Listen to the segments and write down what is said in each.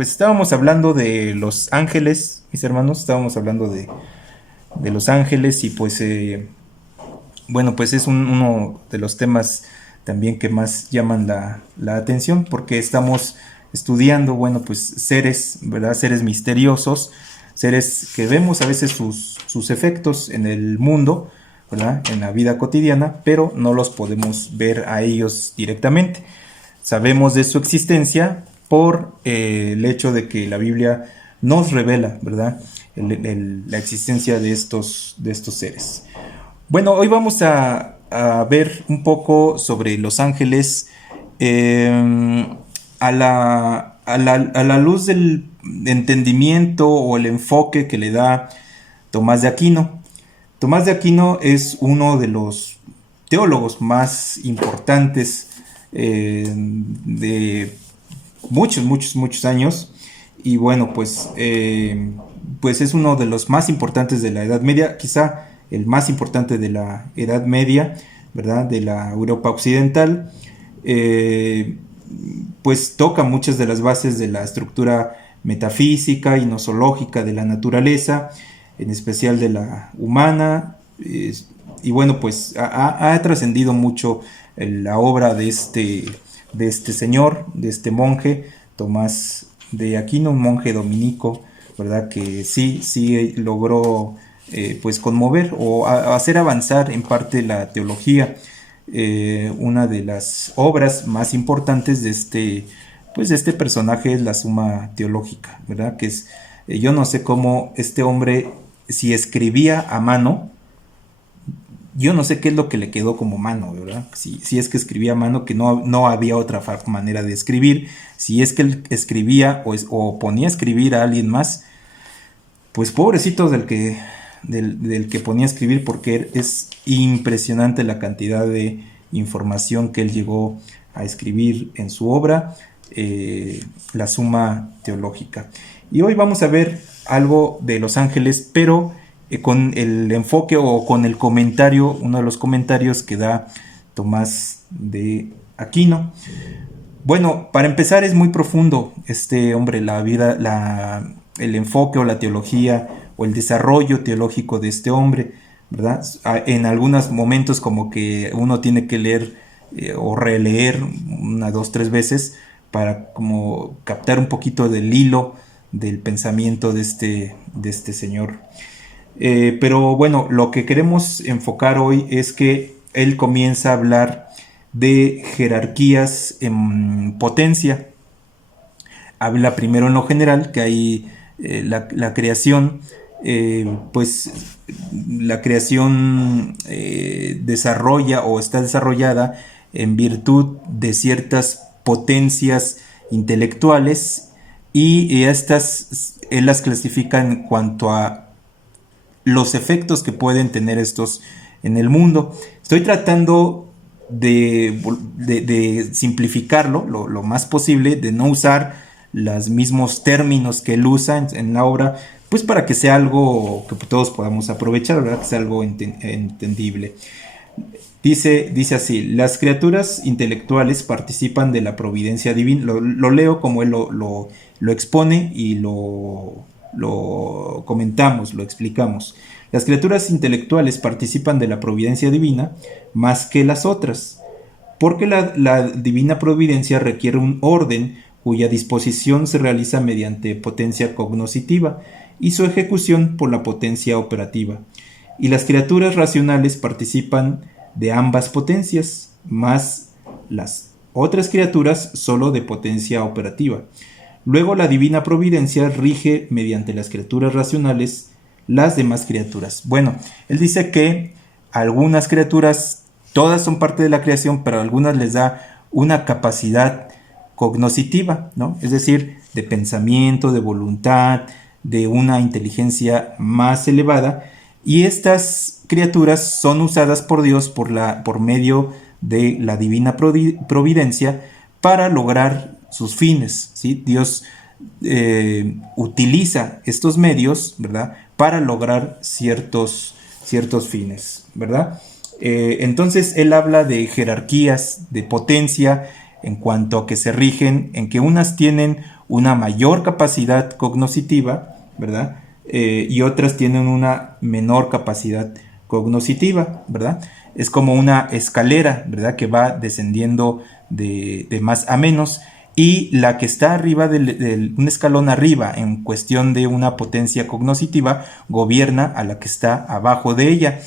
pues estábamos hablando de los ángeles, mis hermanos, estábamos hablando de los ángeles y pues, bueno, pues es uno de los temas también que más llaman la atención porque estamos estudiando, bueno, pues seres, ¿verdad? Seres misteriosos, seres que vemos a veces sus efectos en el mundo, ¿verdad? En la vida cotidiana, pero no los podemos ver a ellos directamente. Sabemos de su existencia por el hecho de que la Biblia nos revela, ¿verdad? La existencia de estos seres. Bueno, hoy vamos a ver un poco sobre los ángeles a la luz del entendimiento o el enfoque que le da Tomás de Aquino. Tomás de Aquino es uno de los teólogos más importantes de muchos años. Y bueno, pues es uno de los más importantes de la Edad Media, quizá el más importante de la Edad Media, ¿verdad? De la Europa Occidental. Pues toca muchas de las bases de la estructura metafísica y nosológica de la naturaleza, en especial de la humana, y bueno, pues ha trascendido mucho la obra de este señor, de este monje, Tomás de Aquino, un monje dominico, ¿verdad? Que sí logró pues conmover o hacer avanzar en parte la teología. Una de las obras más importantes de este personaje es la Suma Teológica, ¿verdad? Que es, yo no sé cómo este hombre, si escribía a mano, yo no sé qué es lo que le quedó como mano, ¿verdad? Si es que escribía a mano, que no había otra manera de escribir, si es que él escribía o ponía a escribir a alguien más, pues pobrecito del que ponía a escribir, porque es impresionante la cantidad de información que él llegó a escribir en su obra, la Suma Teológica. Y hoy vamos a ver algo de los ángeles, pero con el enfoque o con el comentario, uno de los comentarios que da Tomás de Aquino. Bueno, para empezar es muy profundo este hombre, la vida, el enfoque o la teología o el desarrollo teológico de este hombre, ¿verdad? En algunos momentos como que uno tiene que leer o releer una, dos, tres veces para como captar un poquito del hilo del pensamiento de este señor. Pero bueno, lo que queremos enfocar hoy es que él comienza a hablar de jerarquías en potencia. Habla primero en lo general, que hay la creación, pues la creación desarrolla o está desarrollada en virtud de ciertas potencias intelectuales y estas él las clasifica en cuanto a los efectos que pueden tener estos en el mundo. Estoy tratando de simplificarlo lo más posible, de no usar los mismos términos que él usa en la obra, pues para que sea algo que todos podamos aprovechar, ¿verdad? Que sea algo entendible. Dice así: las criaturas intelectuales participan de la providencia divina. Lo leo como él lo expone y lo comentamos, lo explicamos. Las criaturas intelectuales participan de la providencia divina más que las otras, porque la divina providencia requiere un orden cuya disposición se realiza mediante potencia cognoscitiva y su ejecución por la potencia operativa. Y las criaturas racionales participan de ambas potencias, más las otras criaturas solo de potencia operativa. Luego la divina providencia rige mediante las criaturas racionales las demás criaturas. Bueno, él dice que algunas criaturas, todas son parte de la creación, pero a algunas les da una capacidad cognoscitiva, ¿no? Es decir, de pensamiento, de voluntad, de una inteligencia más elevada, y estas criaturas son usadas por Dios por medio de la divina providencia para lograr sus fines, ¿sí? Dios utiliza estos medios, ¿verdad?, para lograr ciertos fines, ¿verdad? Entonces él habla de jerarquías de potencia en cuanto a que se rigen, en que unas tienen una mayor capacidad cognoscitiva, ¿verdad? Y otras tienen una menor capacidad cognoscitiva, ¿verdad? Es como una escalera, ¿verdad? Que va descendiendo de más a menos, y la que está arriba un escalón arriba en cuestión de una potencia cognoscitiva gobierna a la que está abajo de ella.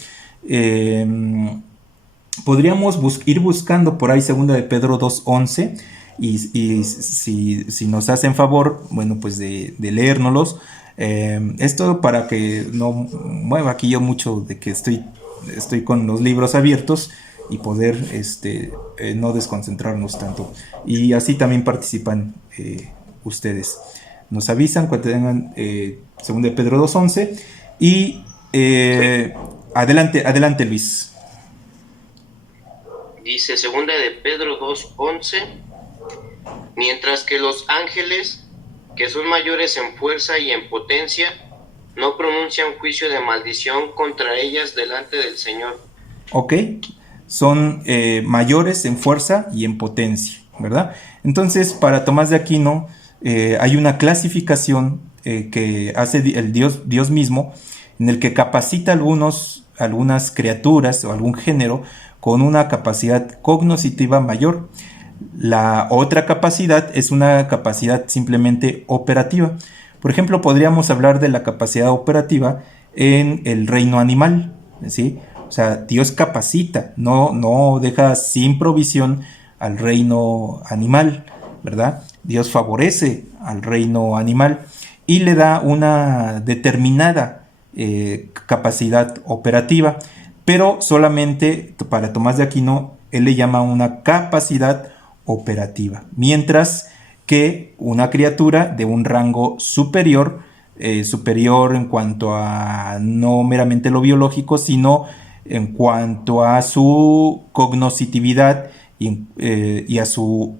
Podríamos ir buscando por ahí segunda de Pedro 2:11 y si nos hacen favor, bueno, pues de leérnoslos. Esto para que no mueva aquí yo mucho de que estoy con los libros abiertos y poder no desconcentrarnos tanto. Y así también participan ustedes. Nos avisan cuando tengan 2 de Pedro 2:11 y adelante Luis. Dice 2 de Pedro 2:11, mientras que los ángeles, que son mayores en fuerza y en potencia, no pronuncian juicio de maldición contra ellas delante del Señor. Ok, son mayores en fuerza y en potencia, ¿verdad? Entonces, para Tomás de Aquino hay una clasificación que hace el Dios mismo, en el que capacita algunas criaturas o algún género con una capacidad cognoscitiva mayor. La otra capacidad es una capacidad simplemente operativa. Por ejemplo, podríamos hablar de la capacidad operativa en el reino animal, ¿sí? O sea, Dios capacita, no deja sin provisión al reino animal, ¿verdad? Dios favorece al reino animal y le da una determinada capacidad operativa, pero solamente para Tomás de Aquino él le llama una capacidad operativa, mientras que una criatura de un rango superior en cuanto a no meramente lo biológico, sino en cuanto a su cognoscitividad y a su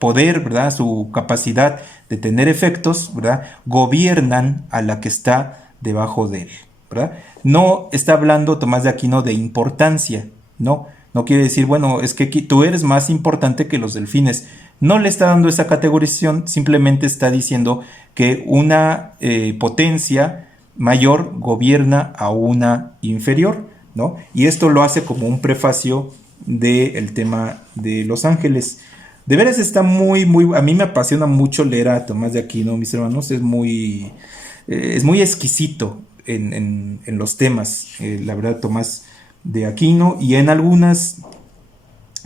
poder, ¿verdad? Su capacidad de tener efectos, ¿verdad? Gobiernan a la que está debajo de él, ¿verdad? No está hablando Tomás de Aquino de importancia, no quiere decir, bueno, es que tú eres más importante que los delfines. No le está dando esa categorización, simplemente está diciendo que una potencia mayor gobierna a una inferior, ¿no? Y esto lo hace como un prefacio del tema de los ángeles. De veras está muy, a mí me apasiona mucho leer a Tomás de Aquino, mis hermanos, es muy exquisito en los temas, la verdad, Tomás de Aquino, y en algunas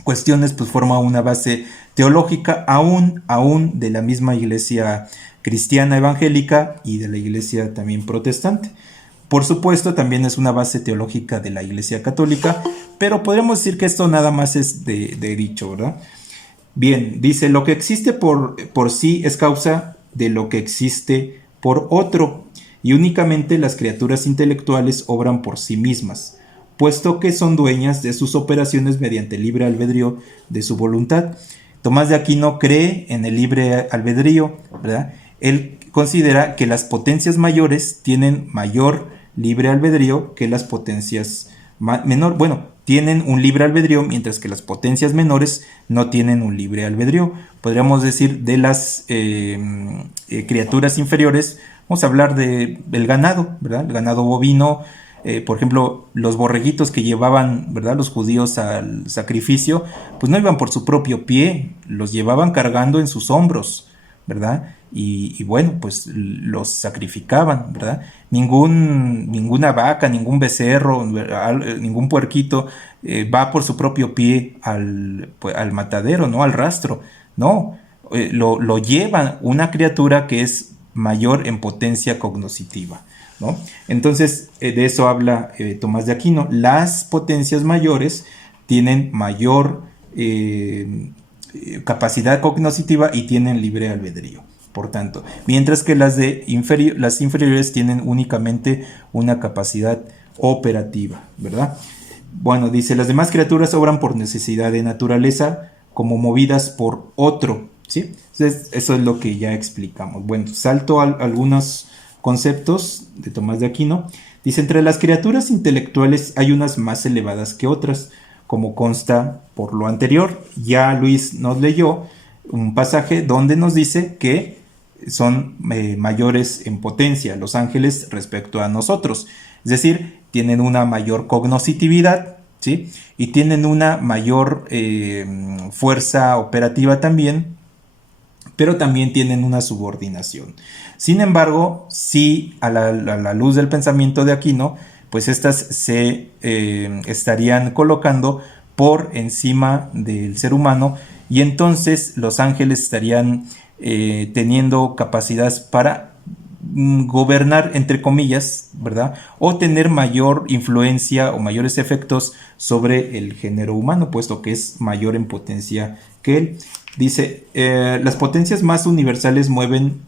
cuestiones pues forma una base teológica aún de la misma iglesia cristiana evangélica y de la iglesia también protestante. Por supuesto también es una base teológica de la iglesia católica, pero podríamos decir que esto nada más es de dicho, ¿verdad? Bien, dice, lo que existe por sí es causa de lo que existe por otro, y únicamente las criaturas intelectuales obran por sí mismas, puesto que son dueñas de sus operaciones mediante libre albedrío de su voluntad. Tomás de Aquino cree en el libre albedrío, ¿verdad? Él considera que las potencias mayores tienen mayor libre albedrío que las potencias menores. Bueno, tienen un libre albedrío, mientras que las potencias menores no tienen un libre albedrío. Podríamos decir de las criaturas inferiores, vamos a hablar del ganado, ¿verdad? El ganado bovino, por ejemplo, los borreguitos que llevaban, ¿verdad?, los judíos al sacrificio, pues no iban por su propio pie, los llevaban cargando en sus hombros, ¿verdad? Y bueno, pues los sacrificaban, ¿verdad? Ninguna vaca, ningún becerro, ningún puerquito va por su propio pie al matadero, ¿no? Al rastro, no. Lo lleva una criatura que es mayor en potencia cognoscitiva, ¿no? Entonces, de eso habla Tomás de Aquino. Las potencias mayores tienen mayor capacidad cognoscitiva y tienen libre albedrío, por tanto, mientras que las inferiores tienen únicamente una capacidad operativa, ¿verdad? Bueno, dice, las demás criaturas obran por necesidad de naturaleza, como movidas por otro, ¿sí? Entonces, eso es lo que ya explicamos. Bueno, salto a algunos conceptos de Tomás de Aquino. Dice, entre las criaturas intelectuales hay unas más elevadas que otras, como consta por lo anterior. Ya Luis nos leyó un pasaje donde nos dice que son mayores en potencia los ángeles respecto a nosotros. Es decir, tienen una mayor cognoscitividad, ¿sí? Y tienen una mayor fuerza operativa también, pero también tienen una subordinación. Sin embargo, sí, a la luz del pensamiento de Aquino, pues estas se estarían colocando por encima del ser humano, y entonces los ángeles estarían teniendo capacidades para gobernar, entre comillas, ¿verdad? O tener mayor influencia o mayores efectos sobre el género humano, puesto que es mayor en potencia que él. Dice, las potencias más universales mueven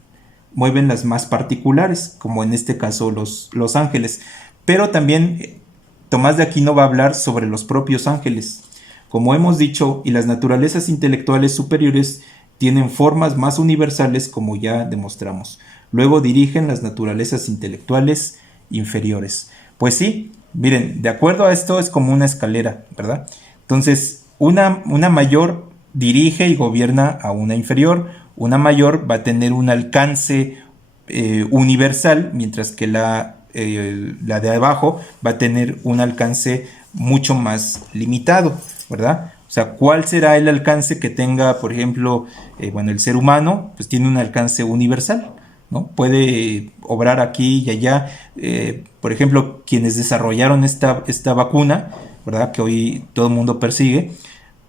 las más particulares, como en este caso los ángeles. Pero también Tomás de Aquino va a hablar sobre los propios ángeles. Como hemos dicho, y las naturalezas intelectuales superiores tienen formas más universales, como ya demostramos. Luego dirigen las naturalezas intelectuales inferiores. Pues sí, miren, de acuerdo a esto es como una escalera, ¿verdad? Entonces, una mayor dirige y gobierna a una inferior. Una mayor va a tener un alcance universal, mientras que la de abajo va a tener un alcance mucho más limitado, ¿verdad? O sea, ¿cuál será el alcance que tenga, por ejemplo, el ser humano? Pues tiene un alcance universal, ¿no? Puede obrar aquí y allá. Por ejemplo, quienes desarrollaron esta vacuna, ¿verdad? Que hoy todo el mundo persigue.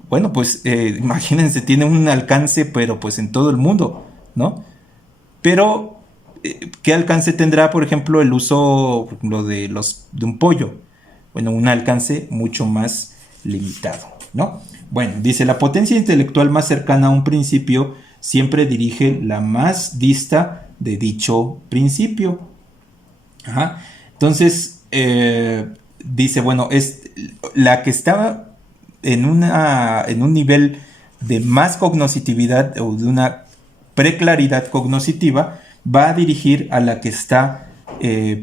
Bueno, pues imagínense, tiene un alcance, pero pues en todo el mundo, ¿no? Pero, ¿qué alcance tendrá, por ejemplo, el uso, por ejemplo, de un pollo? Bueno, un alcance mucho más limitado, ¿no? Bueno, dice, la potencia intelectual más cercana a un principio siempre dirige la más dista de dicho principio. Ajá. Entonces, dice, bueno, es la que está en un nivel de más cognoscitividad o de una preclaridad cognoscitiva, va a dirigir a la que está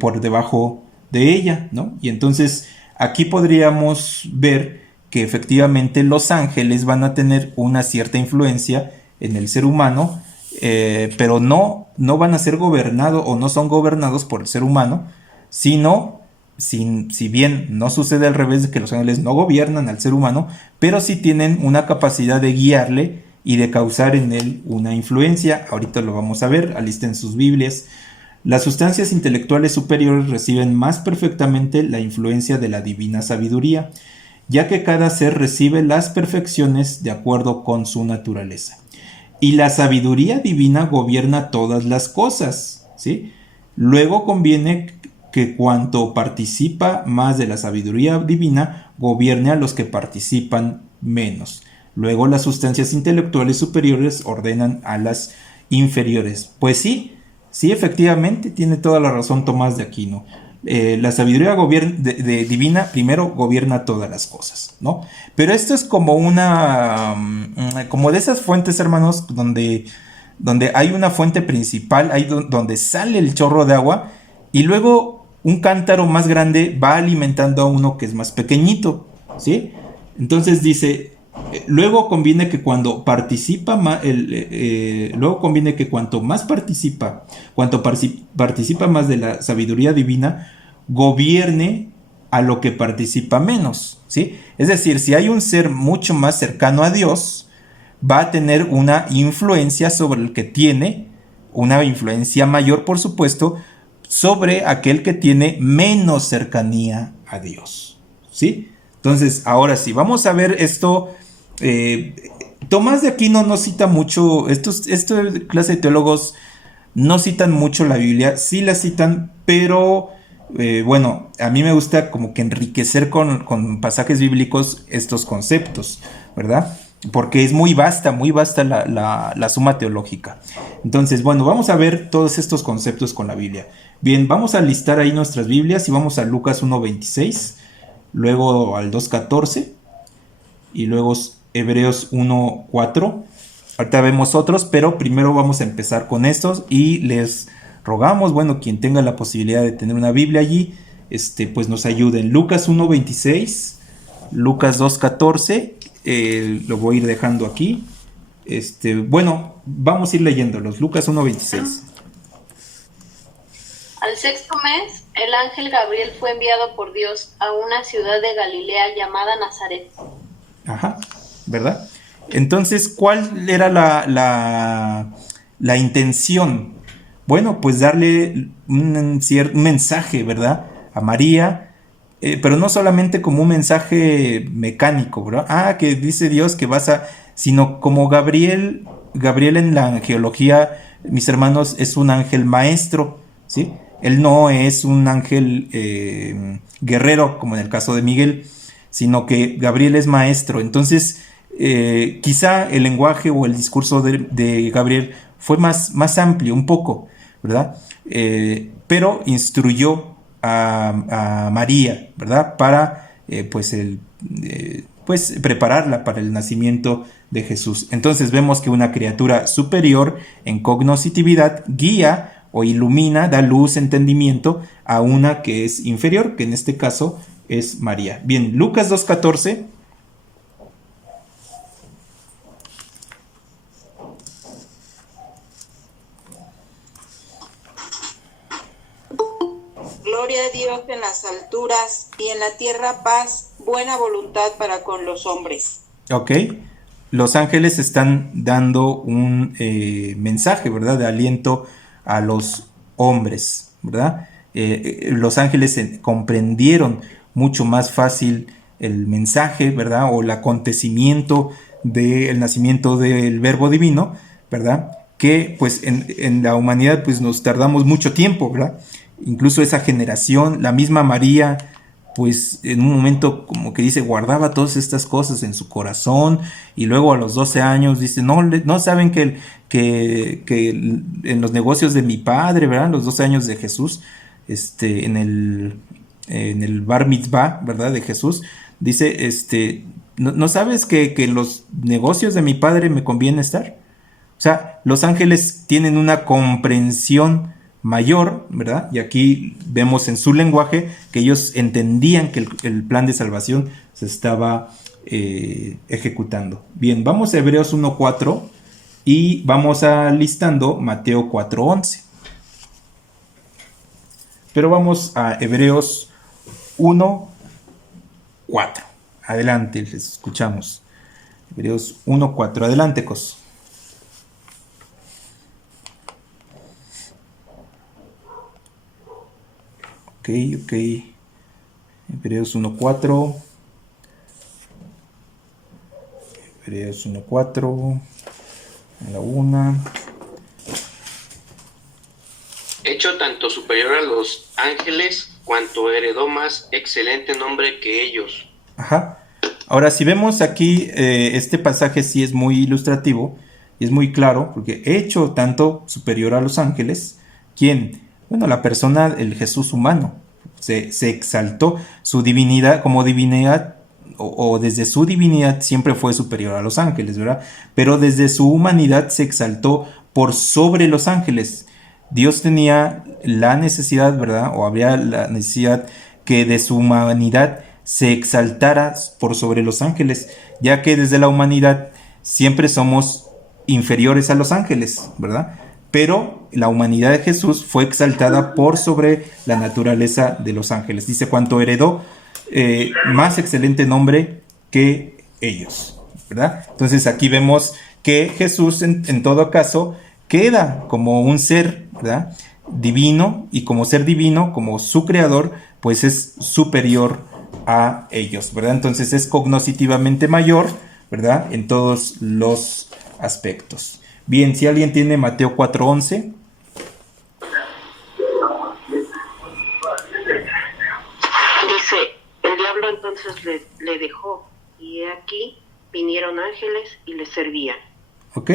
por debajo de ella, ¿no? Y entonces aquí podríamos ver que efectivamente los ángeles van a tener una cierta influencia en el ser humano, pero no van a ser gobernados o no son gobernados por el ser humano, sino, si bien no sucede al revés, de que los ángeles no gobiernan al ser humano, pero sí tienen una capacidad de guiarle y de causar en él una influencia. Ahorita lo vamos a ver, alisten sus Biblias. Las sustancias intelectuales superiores reciben más perfectamente la influencia de la divina sabiduría, ya que cada ser recibe las perfecciones de acuerdo con su naturaleza. Y la sabiduría divina gobierna todas las cosas, ¿sí? Luego conviene que cuanto participa más de la sabiduría divina, gobierne a los que participan menos. Luego las sustancias intelectuales superiores ordenan a las inferiores. Pues sí, efectivamente, tiene toda la razón Tomás de Aquino. La sabiduría divina primero gobierna todas las cosas, ¿no? Pero esto es como como de esas fuentes, hermanos, donde hay una fuente principal, ahí donde sale el chorro de agua, y luego un cántaro más grande va alimentando a uno que es más pequeñito, ¿sí? Entonces dice, luego conviene que cuanto más participa más de la sabiduría divina, gobierne a lo que participa menos, ¿sí? Es decir, si hay un ser mucho más cercano a Dios, va a tener una influencia sobre el que tiene, una influencia mayor, por supuesto, sobre aquel que tiene menos cercanía a Dios, ¿sí? Entonces, ahora sí, vamos a ver esto. Tomás de Aquino no cita mucho, esta clase de teólogos no citan mucho la Biblia, sí la citan, pero a mí me gusta como que enriquecer con pasajes bíblicos estos conceptos, ¿verdad? Porque es muy vasta la suma teológica. Entonces, vamos a ver todos estos conceptos con la Biblia. Bien, vamos a listar ahí nuestras Biblias y vamos a Lucas 1:26, luego al 2:14 y luego Hebreos 1:4. Ahorita vemos otros, pero primero vamos a empezar con estos y les rogamos, quien tenga la posibilidad de tener una Biblia allí, pues nos ayuden. Lucas 1:26, Lucas 2:14, lo voy a ir dejando aquí. Bueno, vamos a ir leyéndolos. Lucas 1:26. Al sexto mes, el ángel Gabriel fue enviado por Dios a una ciudad de Galilea llamada Nazaret. Ajá, ¿verdad? Entonces, ¿cuál era la intención? Bueno, pues darle un mensaje, ¿verdad? A María, pero no solamente como un mensaje mecánico, ¿verdad? Que dice Dios que sino como Gabriel en la angelología, mis hermanos, es un ángel maestro, ¿sí? Él no es un ángel guerrero, como en el caso de Miguel, sino que Gabriel es maestro. Entonces, quizá el lenguaje o el discurso de Gabriel fue más amplio, un poco, ¿verdad? Pero instruyó a María, ¿verdad? Para, pues, prepararla para el nacimiento de Jesús. Entonces vemos que una criatura superior en cognoscitividad guía o ilumina, da luz, entendimiento a una que es inferior, que en este caso es María. Bien, Lucas 2:14. Gloria a Dios en las alturas y en la tierra paz, buena voluntad para con los hombres. Ok, los ángeles están dando un mensaje, ¿verdad? De aliento a los hombres, ¿verdad? Los ángeles comprendieron mucho más fácil el mensaje, ¿verdad? O el acontecimiento del nacimiento del Verbo Divino, ¿verdad? Que pues en la humanidad pues nos tardamos mucho tiempo, ¿verdad? Incluso esa generación, la misma María, pues en un momento como que dice, guardaba todas estas cosas en su corazón, y luego a los 12 años dice, no saben que en los negocios de mi padre, ¿verdad? Los 12 años de Jesús, en el bar mitzvah, ¿verdad? De Jesús, dice, ¿no sabes que en los negocios de mi padre me conviene estar? O sea, los ángeles tienen una comprensión mayor, ¿verdad? Y aquí vemos en su lenguaje que ellos entendían que el plan de salvación se estaba ejecutando. Bien, vamos a Hebreos 1:4 y vamos a listando Mateo 4:11. Pero vamos a Hebreos 1:4. Adelante, les escuchamos. Hebreos 1:4. Adelante, Cos. Ok. Hebreos 1:4. Hebreos 1:4. A la 1. Hecho tanto superior a los ángeles, cuanto heredó más excelente nombre que ellos. Ajá. Ahora, si vemos aquí, este pasaje sí es muy ilustrativo y es muy claro, porque hecho tanto superior a los ángeles, ¿quién? Bueno, la persona, el Jesús humano, se exaltó. Su divinidad, como divinidad, o desde su divinidad siempre fue superior a los ángeles, ¿verdad? Pero desde su humanidad se exaltó por sobre los ángeles. Dios tenía la necesidad, ¿verdad? O había la necesidad que de su humanidad se exaltara por sobre los ángeles, ya que desde la humanidad siempre somos inferiores a los ángeles, ¿verdad? Pero la humanidad de Jesús fue exaltada por sobre la naturaleza de los ángeles. Dice, cuanto heredó más excelente nombre que ellos, ¿verdad? Entonces aquí vemos que Jesús en todo caso queda como un ser, ¿verdad? Divino, y como ser divino, como su creador, pues es superior a ellos, ¿verdad? Entonces es cognoscitivamente mayor, ¿verdad? En todos los aspectos. Bien, si alguien tiene Mateo 4:11. Dice, el diablo entonces le dejó, y aquí vinieron ángeles y le servían. Ok,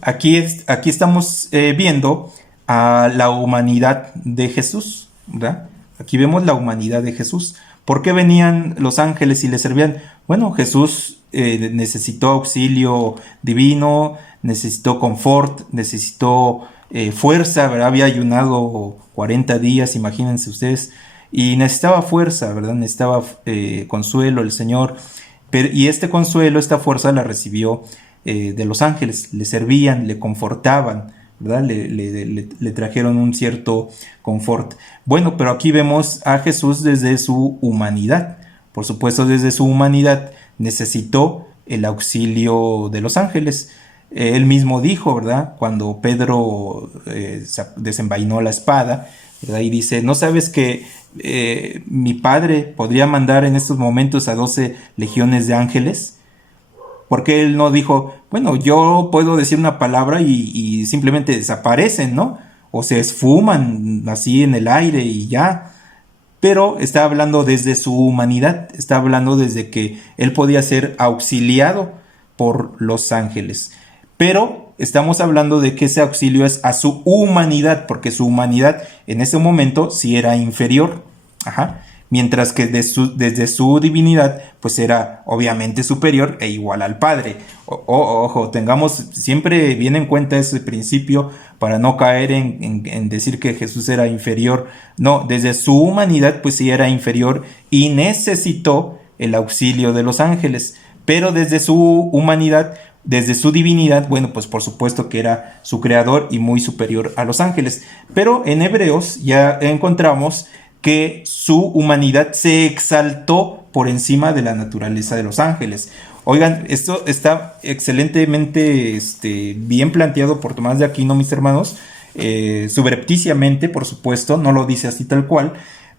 aquí estamos viendo a la humanidad de Jesús, ¿verdad? Aquí vemos la humanidad de Jesús. ¿Por qué venían los ángeles y le servían? Bueno, Jesús necesitó auxilio divino, necesitó confort, necesitó fuerza, ¿verdad? Había ayunado 40 días, imagínense ustedes, y necesitaba fuerza, ¿verdad? Necesitaba consuelo el Señor, y este consuelo, esta fuerza la recibió de los ángeles, le servían, le confortaban, ¿verdad? Le trajeron un cierto confort. Bueno, pero aquí vemos a Jesús desde su humanidad. Por supuesto, desde su humanidad necesitó el auxilio de los ángeles. Él mismo dijo, ¿verdad? Cuando Pedro desenvainó la espada, ¿verdad? Y dice, ¿no sabes que mi padre podría mandar en estos momentos a 12 legiones de ángeles? Porque él no dijo, bueno, yo puedo decir una palabra y simplemente desaparecen, ¿no? O se esfuman así en el aire y ya. Pero está hablando desde su humanidad, está hablando desde que él podía ser auxiliado por los ángeles. Pero estamos hablando de que ese auxilio es a su humanidad, porque su humanidad en ese momento sí era inferior. Ajá. Mientras que desde su divinidad, pues era obviamente superior e igual al Padre. Ojo, tengamos siempre bien en cuenta ese principio para no caer en decir que Jesús era inferior. No, desde su humanidad, pues sí era inferior y necesitó el auxilio de los ángeles. Pero desde su humanidad, desde su divinidad, bueno, pues por supuesto que era su creador y muy superior a los ángeles. Pero en Hebreos ya encontramos que su humanidad se exaltó por encima de la naturaleza de los ángeles. Oigan, esto está excelentemente bien planteado por Tomás de Aquino, mis hermanos, subrepticiamente, por supuesto, no lo dice así tal cual,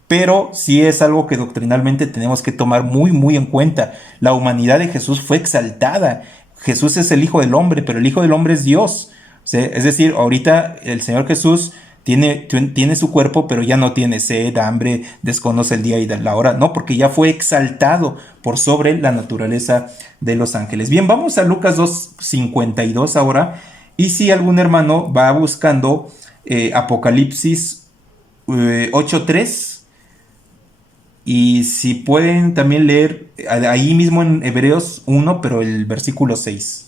pero sí es algo que doctrinalmente tenemos que tomar muy, muy en cuenta. La humanidad de Jesús fue exaltada. Jesús es el Hijo del Hombre, pero el Hijo del Hombre es Dios. Es decir, ahorita el Señor Jesús tiene su cuerpo, pero ya no tiene sed, hambre, desconoce el día y la hora, no, porque ya fue exaltado por sobre la naturaleza de los ángeles. Bien, vamos a Lucas 2:52 ahora, y si algún hermano va buscando Apocalipsis 8:3, y si pueden también leer ahí mismo en Hebreos 1, pero el versículo 6.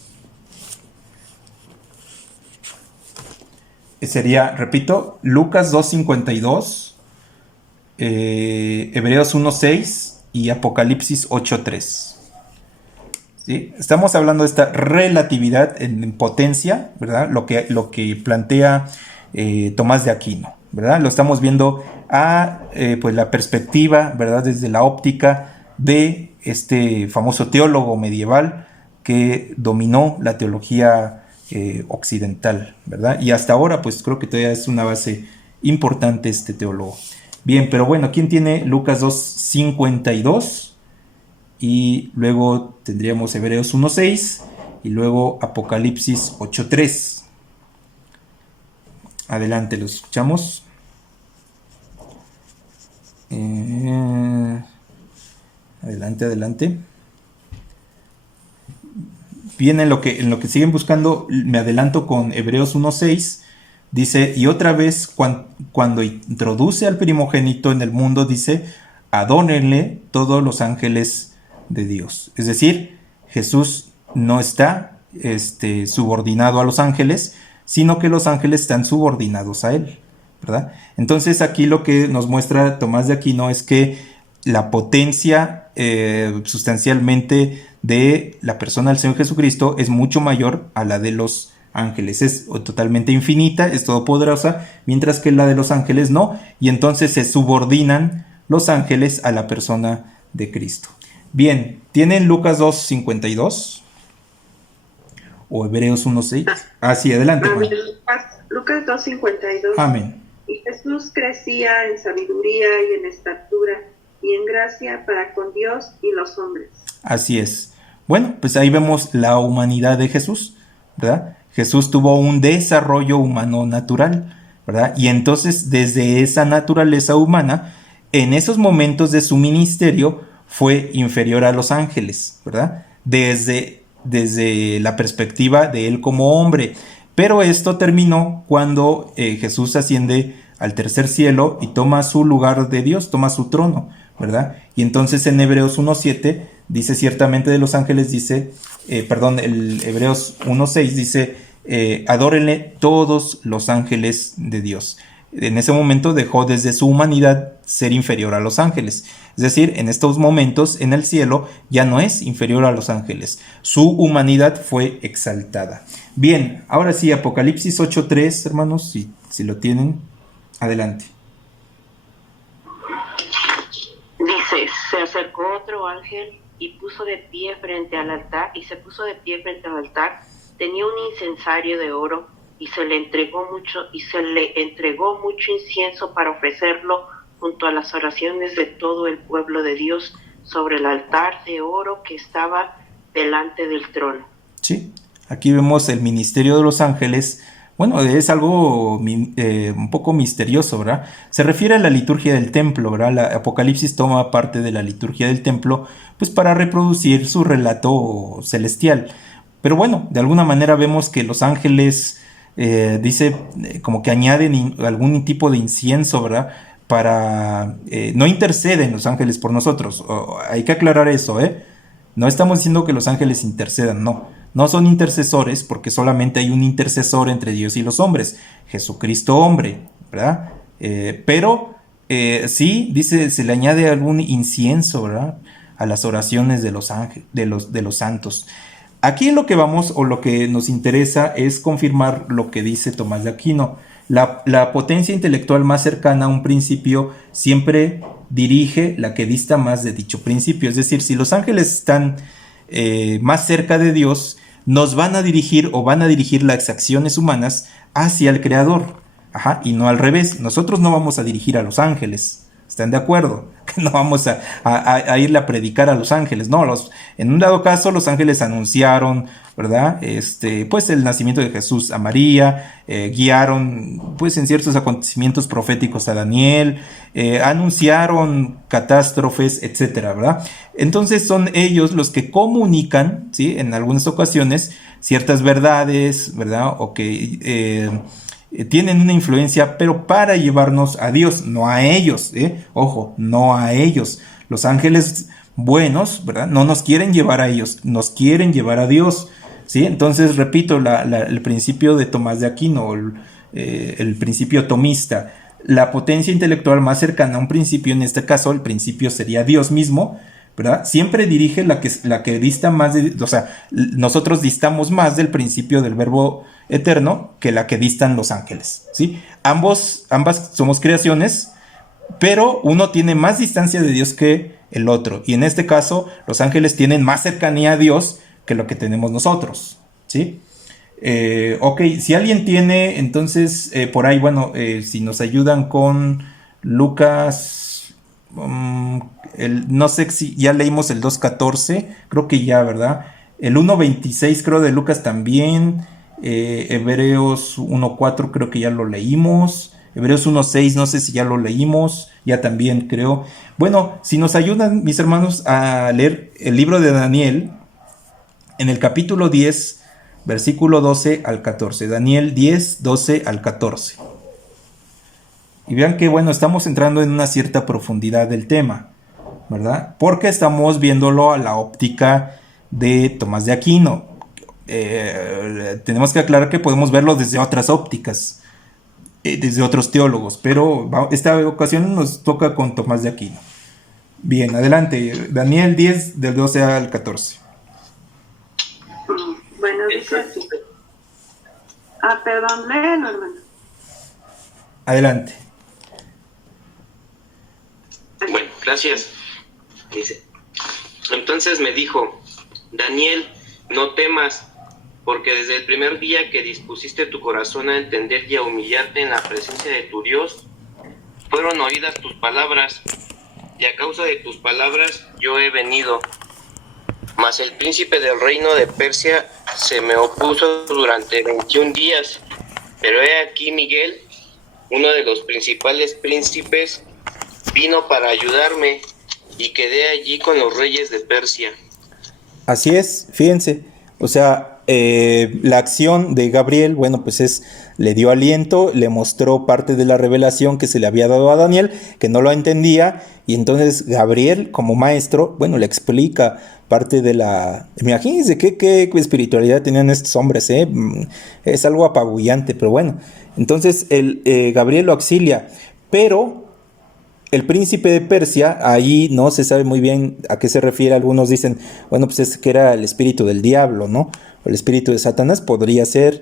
Sería, repito, Lucas 2:52, Hebreos 1:6 y Apocalipsis 8:3. ¿Sí? Estamos hablando de esta relatividad en potencia, ¿verdad? Lo que plantea Tomás de Aquino, ¿verdad? Lo estamos viendo pues la perspectiva, ¿verdad? Desde la óptica de este famoso teólogo medieval que dominó la teología occidental, ¿verdad? Y hasta ahora, pues creo que todavía es una base importante este teólogo. Bien, pero bueno, ¿quién tiene Lucas 2:52? Y luego tendríamos Hebreos 1:6 y luego Apocalipsis 8:3. Adelante, los escuchamos. Adelante. Bien, en lo que siguen buscando, me adelanto con Hebreos 1:6. Dice, y otra vez cuando introduce al primogénito en el mundo, dice, adórenle todos los ángeles de Dios. Es decir, Jesús no está subordinado a los ángeles, sino que los ángeles están subordinados a él, ¿verdad? Entonces aquí lo que nos muestra Tomás de Aquino es que la potencia sustancialmente de la persona del Señor Jesucristo es mucho mayor a la de los ángeles. Es totalmente infinita, es todopoderosa, mientras que la de los ángeles no, y entonces se subordinan los ángeles a la persona de Cristo. Bien, ¿tienen Lucas 2:52? ¿O Hebreos 1:6? Sí, adelante. Lucas 2:52. Amén. Y Jesús crecía en sabiduría y en estatura y en gracia para con Dios y los hombres. Así es. Bueno, pues ahí vemos la humanidad de Jesús, ¿verdad? Jesús tuvo un desarrollo humano natural, ¿verdad? Y entonces desde esa naturaleza humana, en esos momentos de su ministerio, fue inferior a los ángeles, ¿verdad? Desde la perspectiva de él como hombre. Pero esto terminó cuando Jesús asciende al tercer cielo y toma su lugar de Dios, toma su trono, ¿verdad? Y entonces en Hebreos 1:7 dice ciertamente de los ángeles, dice, el Hebreos 1:6 dice, adórenle todos los ángeles de Dios. En ese momento dejó desde su humanidad ser inferior a los ángeles. Es decir, en estos momentos en el cielo ya no es inferior a los ángeles. Su humanidad fue exaltada. Bien, ahora sí, Apocalipsis 8:3, hermanos, si lo tienen, adelante. Dice, se acercó otro ángel y puso de pie frente al altar, tenía un incensario de oro y se le entregó mucho incienso para ofrecerlo junto a las oraciones de todo el pueblo de Dios sobre el altar de oro que estaba delante del trono. Sí, aquí vemos el ministerio de los ángeles. Bueno, es algo un poco misterioso, ¿verdad? Se refiere a la liturgia del templo, ¿verdad? La Apocalipsis toma parte de la liturgia del templo, pues para reproducir su relato celestial. Pero bueno, de alguna manera vemos que los ángeles, dice, como que añaden algún tipo de incienso, ¿verdad? No interceden los ángeles por nosotros. Hay que aclarar eso, ¿eh? No estamos diciendo que los ángeles intercedan, no. No son intercesores porque solamente hay un intercesor entre Dios y los hombres, Jesucristo hombre, ¿verdad? Pero sí, dice, se le añade algún incienso, ¿verdad? A las oraciones de los ángeles, de los santos. Aquí lo que vamos, o lo que nos interesa, es confirmar lo que dice Tomás de Aquino. La potencia intelectual más cercana a un principio siempre dirige la que dista más de dicho principio. Es decir, si los ángeles están más cerca de Dios, nos van a dirigir o van a dirigir las acciones humanas hacia el Creador. Ajá, y no al revés. Nosotros no vamos a dirigir a los ángeles. ¿Están de acuerdo? Que no vamos a irle a predicar a los ángeles. No, en un dado caso los ángeles anunciaron, ¿verdad? Pues el nacimiento de Jesús a María, guiaron pues en ciertos acontecimientos proféticos a Daniel, anunciaron catástrofes, etcétera, ¿verdad? Entonces son ellos los que comunican, ¿sí? En algunas ocasiones ciertas verdades, ¿verdad? O que tienen una influencia, pero para llevarnos a Dios, no a ellos, ojo, no a ellos. Los ángeles buenos, ¿verdad? No nos quieren llevar a ellos, nos quieren llevar a Dios, ¿sí? Entonces, repito, el principio de Tomás de Aquino, el principio tomista, la potencia intelectual más cercana a un principio, en este caso, el principio sería Dios mismo, ¿verdad? Siempre dirige la que dista más o sea, nosotros distamos más del principio del verbo eterno que la que distan los ángeles, ¿sí? Ambas somos creaciones, pero uno tiene más distancia de Dios que el otro, y en este caso los ángeles tienen más cercanía a Dios que lo que tenemos nosotros, ¿sí? Ok, si alguien tiene, entonces, por ahí, bueno, si nos ayudan con Lucas, no sé si ya leímos el 2.14, creo que ya, ¿verdad? El 1.26 creo de Lucas también, Hebreos 1.4 creo que ya lo leímos, Hebreos 1.6 no sé si ya lo leímos, ya también creo. Bueno, si nos ayudan mis hermanos a leer el libro de Daniel, en el capítulo 10, versículo 12 al 14, Daniel 10, 12 al 14. Y vean que, bueno, estamos entrando en una cierta profundidad del tema, ¿verdad? Porque estamos viéndolo a la óptica de Tomás de Aquino. Tenemos que aclarar que podemos verlo desde otras ópticas, desde otros teólogos, pero esta ocasión nos toca con Tomás de Aquino. Bien, adelante, Daniel 10, del 12 al 14. Bueno, dice así. Perdón, léelo, hermano. Adelante. Bueno, gracias. Dice, entonces me dijo, Daniel, no temas, porque desde el primer día que dispusiste tu corazón a entender y a humillarte en la presencia de tu Dios, fueron oídas tus palabras, y a causa de tus palabras yo he venido. Mas el príncipe del reino de Persia se me opuso durante 21 días, pero he aquí Miguel, uno de los principales príncipes, vino para ayudarme y quedé allí con los reyes de Persia. Así es, fíjense, o sea, la acción de Gabriel, bueno, pues es le dio aliento, le mostró parte de la revelación que se le había dado a Daniel, que no lo entendía, y entonces Gabriel, como maestro, bueno, le explica parte de la... Imagínense qué espiritualidad tenían estos hombres, ¿eh? Es algo apabullante, pero bueno. Entonces Gabriel lo auxilia, pero el príncipe de Persia, ahí no se sabe muy bien a qué se refiere. Algunos dicen, bueno, pues es que era el espíritu del diablo, ¿no? O el espíritu de Satanás, podría ser.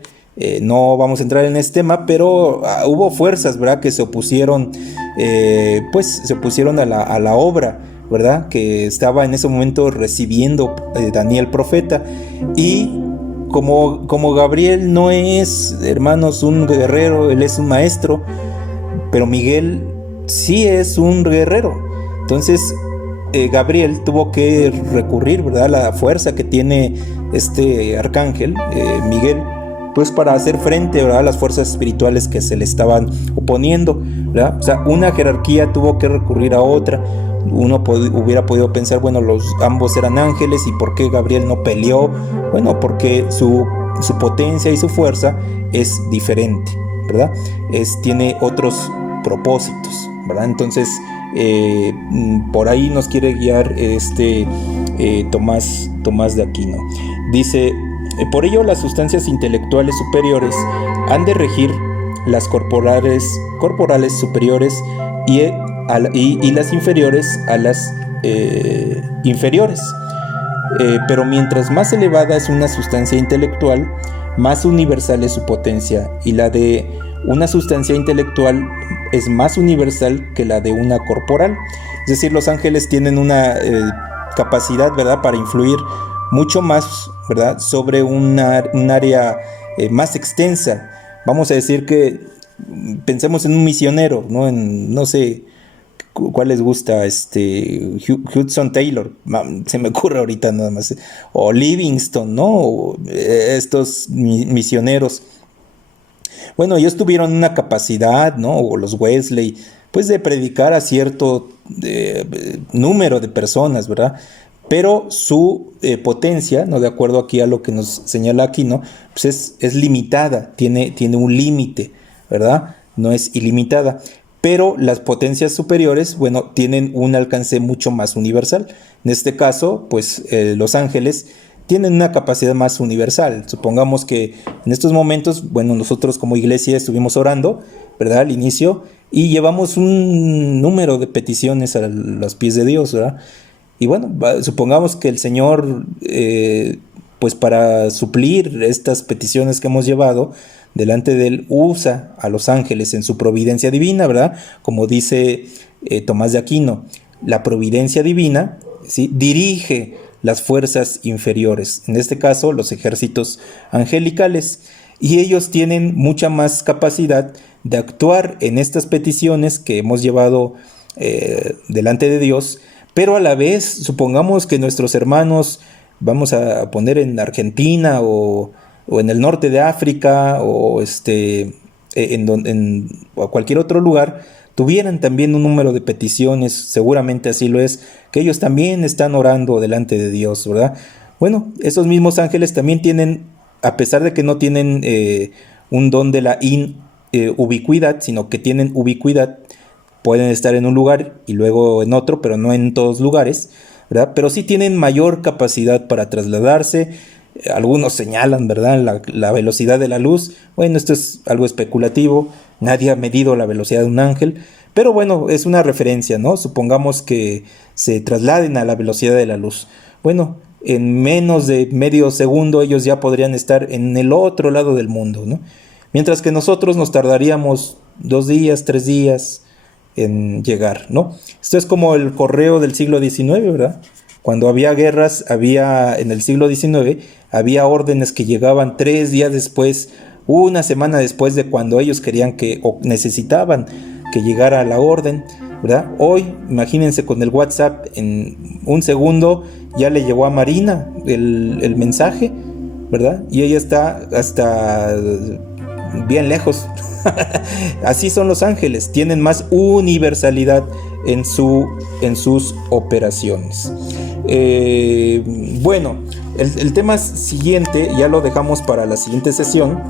No vamos a entrar en este tema, pero hubo fuerzas, ¿verdad?, que se opusieron, se opusieron a la obra, ¿verdad?, que estaba en ese momento recibiendo Daniel profeta. Y como Gabriel no es, hermanos, un guerrero, él es un maestro, pero Miguel sí es un guerrero. Entonces Gabriel tuvo que recurrir, ¿verdad?, a la fuerza que tiene este arcángel, Miguel, pues para hacer frente, ¿verdad?, a las fuerzas espirituales que se le estaban oponiendo, ¿verdad? O sea, una jerarquía tuvo que recurrir a otra. Uno hubiera podido pensar, bueno, ambos eran ángeles, ¿y por qué Gabriel no peleó? Bueno, porque su potencia y su fuerza es diferente, ¿verdad? Tiene otros propósitos, ¿verdad? Entonces, por ahí nos quiere guiar Tomás de Aquino. Dice: por ello las sustancias intelectuales superiores han de regir las corporales superiores y las inferiores a las inferiores. Pero mientras más elevada es una sustancia intelectual, más universal es su potencia, y la de una sustancia intelectual es más universal que la de una corporal. Es decir, los ángeles tienen una capacidad, ¿verdad?, para influir mucho más, ¿verdad?, sobre un área más extensa. Vamos a decir que pensemos en un misionero, ¿no? No sé cuál les gusta, Hudson Taylor, se me ocurre ahorita nada más, o Livingstone, ¿no? Estos misioneros. Bueno, ellos tuvieron una capacidad, ¿no? O los Wesley, pues de predicar a cierto número de personas, ¿verdad? Pero su potencia, ¿no?, de acuerdo aquí a lo que nos señala aquí, ¿no?, pues es limitada, tiene un límite, ¿verdad? No es ilimitada. Pero las potencias superiores, bueno, tienen un alcance mucho más universal. En este caso, pues los ángeles tienen una capacidad más universal. Supongamos que en estos momentos, bueno, nosotros como iglesia estuvimos orando, ¿verdad?, al inicio, y llevamos un número de peticiones a los pies de Dios, ¿verdad? Y bueno, supongamos que el Señor, pues para suplir estas peticiones que hemos llevado delante de Él, usa a los ángeles en su providencia divina, ¿verdad? Como dice Tomás de Aquino, la providencia divina, ¿sí?, dirige las fuerzas inferiores, en este caso los ejércitos angelicales, y ellos tienen mucha más capacidad de actuar en estas peticiones que hemos llevado delante de Dios. Pero a la vez, supongamos que nuestros hermanos, vamos a poner en Argentina o en el norte de África o o cualquier otro lugar, tuvieran también un número de peticiones, seguramente así lo es, que ellos también están orando delante de Dios, ¿verdad? Bueno, esos mismos ángeles también tienen, a pesar de que no tienen un don de la ubicuidad, sino que tienen ubicuidad, pueden estar en un lugar y luego en otro, pero no en todos lugares, ¿verdad? Pero sí tienen mayor capacidad para trasladarse. Algunos señalan, ¿verdad?, la velocidad de la luz. Bueno, esto es algo especulativo, nadie ha medido la velocidad de un ángel, pero bueno, es una referencia, ¿no? Supongamos que se trasladen a la velocidad de la luz. Bueno, en menos de medio segundo ellos ya podrían estar en el otro lado del mundo, ¿no? Mientras que nosotros nos tardaríamos 2 días, 3 días en llegar, ¿no? Esto es como el correo del siglo XIX, ¿verdad? Cuando había guerras, en el siglo XIX, había órdenes que llegaban 3 días después, 1 semana después de cuando ellos querían o necesitaban que llegara la orden, ¿verdad? Hoy, imagínense, con el WhatsApp, en 1 segundo ya le llegó a Marina el mensaje, ¿verdad? Y ella está hasta bien lejos. Así son los ángeles, tienen más universalidad en sus operaciones. Bueno, el tema siguiente ya lo dejamos para la siguiente sesión,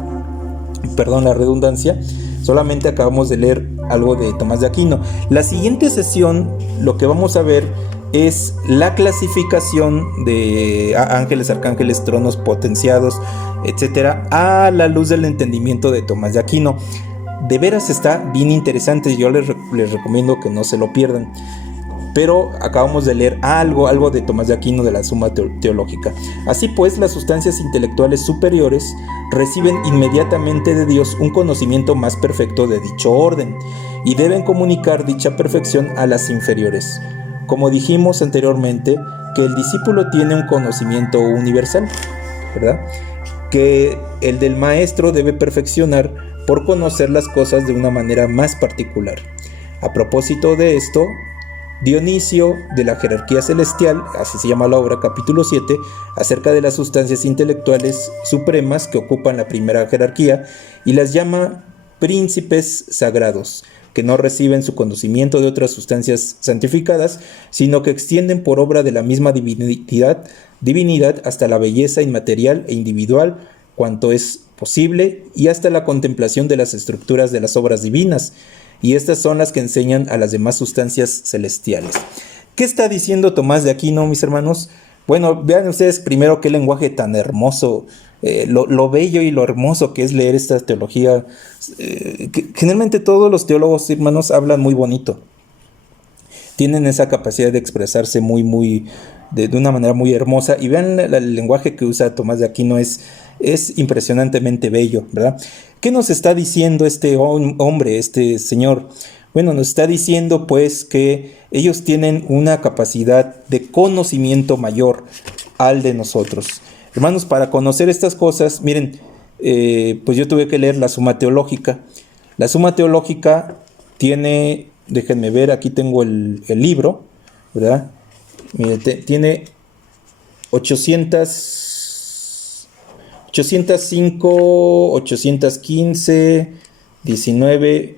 perdón la redundancia, solamente acabamos de leer algo de Tomás de Aquino. La siguiente sesión lo que vamos a ver es la clasificación de ángeles, arcángeles, tronos, potenciados, etcétera, a la luz del entendimiento de Tomás de Aquino. De veras está bien interesante, yo les recomiendo que no se lo pierdan. Pero acabamos de leer algo de Tomás de Aquino de la Suma Teológica. Así pues, las sustancias intelectuales superiores reciben inmediatamente de Dios un conocimiento más perfecto de dicho orden y deben comunicar dicha perfección a las inferiores. Como dijimos anteriormente, que el discípulo tiene un conocimiento universal, ¿verdad? Que el del maestro debe perfeccionar por conocer las cosas de una manera más particular. A propósito de esto, Dionisio de la jerarquía celestial, así se llama la obra, capítulo 7, acerca de las sustancias intelectuales supremas que ocupan la primera jerarquía, y las llama príncipes sagrados, que no reciben su conocimiento de otras sustancias santificadas, sino que extienden por obra de la misma divinidad hasta la belleza inmaterial e individual, cuanto es posible, y hasta la contemplación de las estructuras de las obras divinas, y estas son las que enseñan a las demás sustancias celestiales. ¿Qué está diciendo Tomás de Aquino, mis hermanos? Bueno, vean ustedes primero qué lenguaje tan hermoso, lo bello y lo hermoso que es leer esta teología. Generalmente todos los teólogos, hermanos, hablan muy bonito. Tienen esa capacidad de expresarse de una manera muy hermosa. Y vean el lenguaje que usa Tomás de Aquino, es impresionantemente bello, ¿verdad? ¿Qué nos está diciendo este hombre, este señor? Bueno, nos está diciendo pues que ellos tienen una capacidad de conocimiento mayor al de nosotros. Hermanos, para conocer estas cosas, miren, pues yo tuve que leer la Suma Teológica. La Suma Teológica tiene, déjenme ver, aquí tengo el libro, ¿verdad? Miren, tiene 805, 815, 19,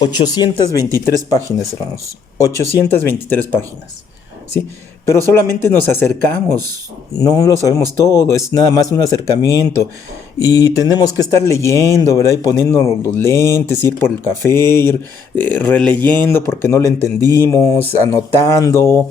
823 páginas, hermanos. 823 páginas, ¿sí? Pero solamente nos acercamos, no lo sabemos todo, es nada más un acercamiento. Y tenemos que estar leyendo, ¿verdad? Y poniéndonos los lentes, ir por el café, ir releyendo porque no le entendimos, anotando,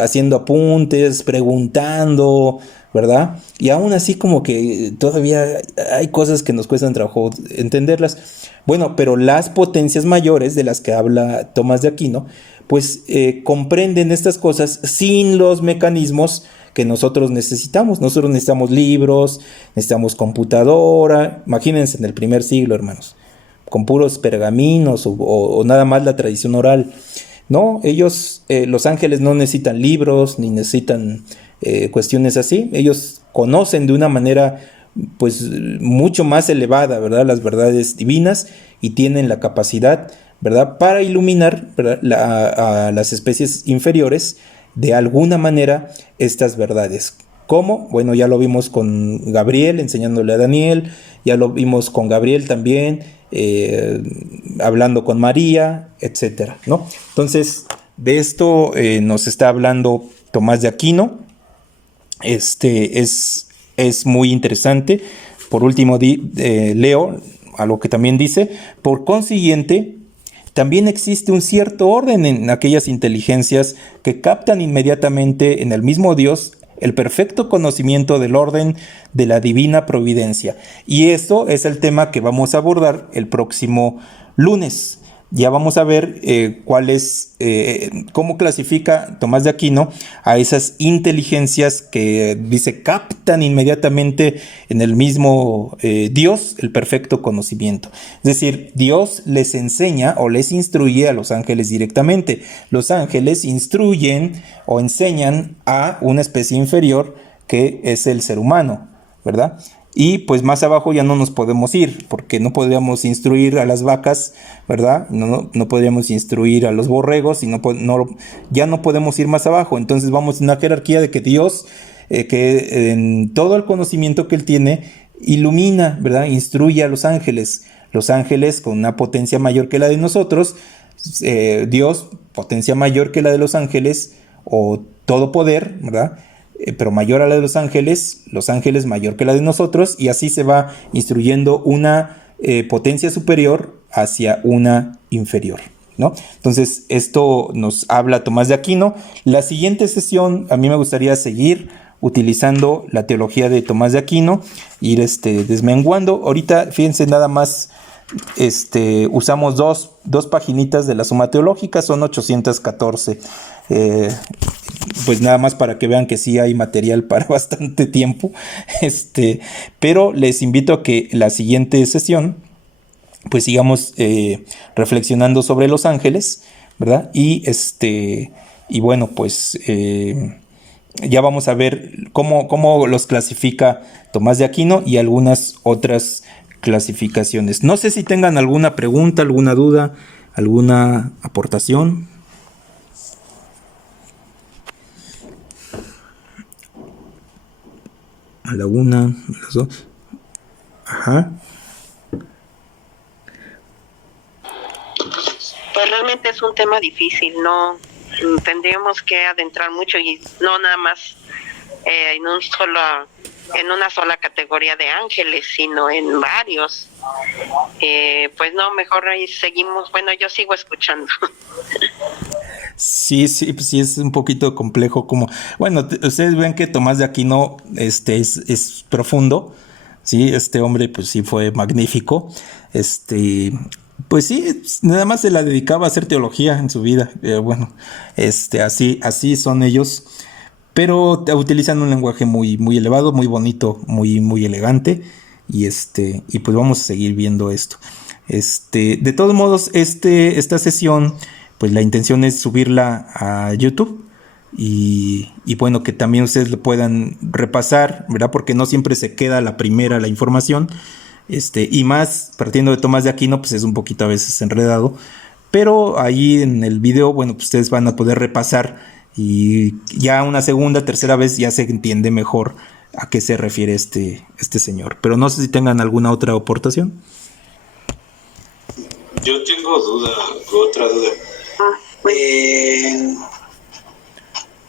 haciendo apuntes, preguntando, ¿verdad? Y aún así como que todavía hay cosas que nos cuestan trabajo entenderlas. Bueno, pero las potencias mayores de las que habla Tomás de Aquino, pues comprenden estas cosas sin los mecanismos que nosotros necesitamos. Nosotros necesitamos libros, necesitamos computadora. Imagínense en el primer siglo, hermanos, con puros pergaminos o nada más la tradición oral. No, ellos, los ángeles no necesitan libros ni necesitan cuestiones así. Ellos conocen de una manera pues mucho más elevada, ¿verdad?, las verdades divinas, y tienen la capacidad, ¿verdad?, para iluminar, ¿verdad?, a las especies inferiores de alguna manera estas verdades. ¿Cómo? Bueno, ya lo vimos con Gabriel enseñándole a Daniel, ya lo vimos con Gabriel también hablando con María, etcétera, ¿no? Entonces, de esto nos está hablando Tomás de Aquino. Es muy interesante. Por último, leo algo que también dice: por consiguiente, también existe un cierto orden en aquellas inteligencias que captan inmediatamente en el mismo Dios el perfecto conocimiento del orden de la divina providencia. Y esto es el tema que vamos a abordar el próximo lunes. Ya vamos a ver cómo clasifica Tomás de Aquino a esas inteligencias que dice captan inmediatamente en el mismo Dios el perfecto conocimiento. Es decir, Dios les enseña o les instruye a los ángeles directamente. Los ángeles instruyen o enseñan a una especie inferior que es el ser humano, ¿verdad? Y pues más abajo ya no nos podemos ir, porque no podríamos instruir a las vacas, ¿verdad? No podríamos instruir a los borregos, y ya no podemos ir más abajo. Entonces vamos en una jerarquía de que Dios, que en todo el conocimiento que Él tiene, ilumina, ¿verdad? Instruye a los ángeles. Los ángeles con una potencia mayor que la de nosotros, Dios, potencia mayor que la de los ángeles, o todo poder, ¿verdad?, pero mayor a la de los ángeles mayor que la de nosotros, y así se va instruyendo una potencia superior hacia una inferior, ¿no? Entonces, esto nos habla Tomás de Aquino. La siguiente sesión, a mí me gustaría seguir utilizando la teología de Tomás de Aquino, ir desmenguando. Ahorita, fíjense, nada más usamos dos paginitas de la Suma Teológica, son 814. Pues nada más para que vean que sí hay material para bastante tiempo. Pero les invito a que la siguiente sesión pues sigamos reflexionando sobre los ángeles, ¿verdad? Y bueno, pues ya vamos a ver cómo los clasifica Tomás de Aquino y algunas otras clasificaciones. No sé si tengan alguna pregunta, alguna duda, alguna aportación. A la una, a las dos. Ajá. Pues realmente es un tema difícil, no tendríamos que adentrar mucho y no nada más en una sola categoría de ángeles, sino en varios. Pues no, mejor ahí seguimos. Bueno, yo sigo escuchando. Sí, pues sí es un poquito complejo. Bueno, ustedes ven que Tomás de Aquino es profundo. Sí, este hombre pues sí fue magnífico. Pues sí, nada más se la dedicaba a hacer teología en su vida. Bueno, así son ellos. Pero utilizan un lenguaje muy, muy elevado, muy bonito, muy, muy elegante. Y pues vamos a seguir viendo esto. De todos modos, esta sesión, pues la intención es subirla a YouTube. Y bueno, que también ustedes lo puedan repasar, ¿verdad? Porque no siempre se queda la información. Y más partiendo de Tomás de Aquino, pues es un poquito a veces enredado. Pero ahí en el video, bueno, pues ustedes van a poder repasar y ya una segunda, tercera vez ya se entiende mejor a qué se refiere este señor. Pero no sé si tengan alguna otra aportación. Yo tengo otra duda.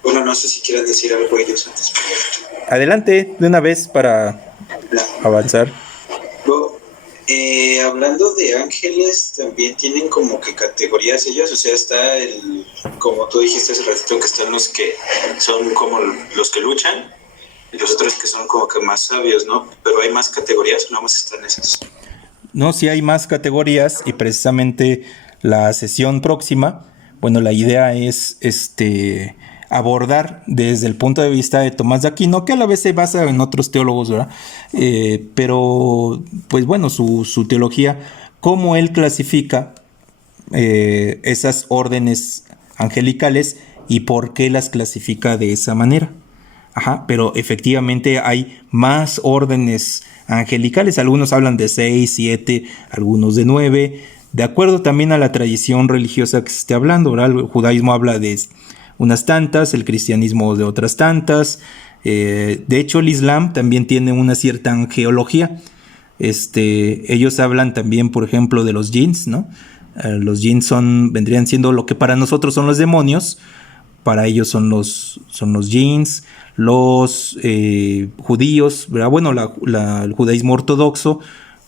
Bueno, no sé si quieran decir algo ellos antes. Adelante, de una vez para avanzar. Hablando de ángeles, también tienen como que categorías ellos, o sea, está como tú dijiste hace ratito, que están los que son como los que luchan y los otros que son como que más sabios, ¿no? Pero hay más categorías, ¿no? Más están esas. No, sí hay más categorías y precisamente la sesión próxima, bueno, la idea es abordar desde el punto de vista de Tomás de Aquino, que a la vez se basa en otros teólogos, ¿verdad? Pero, pues bueno, su teología, cómo él clasifica esas órdenes angelicales y por qué las clasifica de esa manera. Ajá, pero efectivamente hay más órdenes angelicales, algunos hablan de 6, 7, algunos de 9, de acuerdo también a la tradición religiosa que se esté hablando, ¿verdad? El judaísmo habla de unas tantas, el cristianismo de otras tantas. De hecho, el Islam también tiene una cierta angeología. Ellos hablan también, por ejemplo, de los jinns, ¿no? Los jinns vendrían siendo lo que para nosotros son los demonios, para ellos son los jinns. Los judíos, ¿verdad? Bueno, el judaísmo ortodoxo,